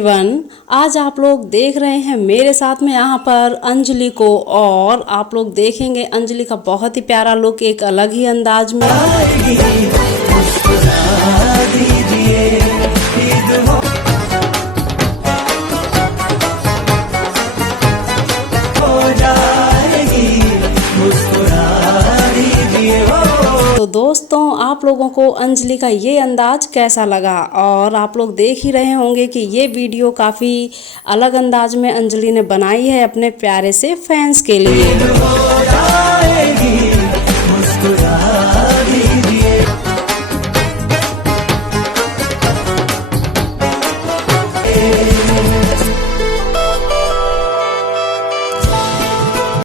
Everyone, आज आप लोग देख रहे हैं मेरे साथ में यहाँ पर अंजलि को, और आप लोग देखेंगे अंजलि का बहुत ही प्यारा लुक एक अलग ही अंदाज में। तो दोस्तों, आप लोगों को अंजलि का ये अंदाज कैसा लगा? और आप लोग देख ही रहे होंगे कि ये वीडियो काफ़ी अलग अंदाज में अंजलि ने बनाई है अपने प्यारे से फैंस के लिए।